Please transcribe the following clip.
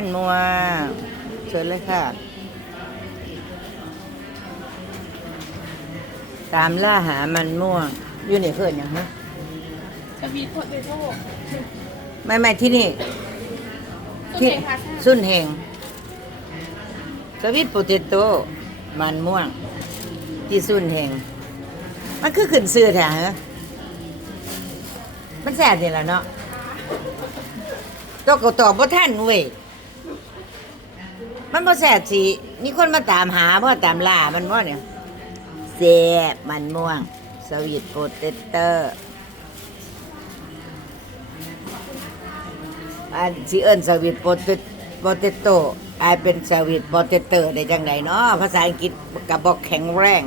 มันมัวเชิญเลยค่ะ ตามล่าหามันม่วงอยู่ในเพื่อนยังฮะสวีทโพเตโต้ไม่ไม่ที่นี่สุดที่เองค่ะสุนเฮงสวิตโปเตโต้มันม่วง ที่สุนเฮงมันคือขึ้นซื้อแท้ฮะมันแสบนี่แหละเนาะตัวก็ตอบบ่ท่านเว้ย มันบ่แสบสิมีคนมาตามหาบ่ตามล่ามันบ่เนี่ยแสบมันม่วง สวีทโปเตเต้อันสิเอิ้นสวีทโปเตโปเตโต้กลายเป็นสวีทโปเตเตอร์ได้จังไดเนาะภาษาอังกฤษกับบอกแข็งแรง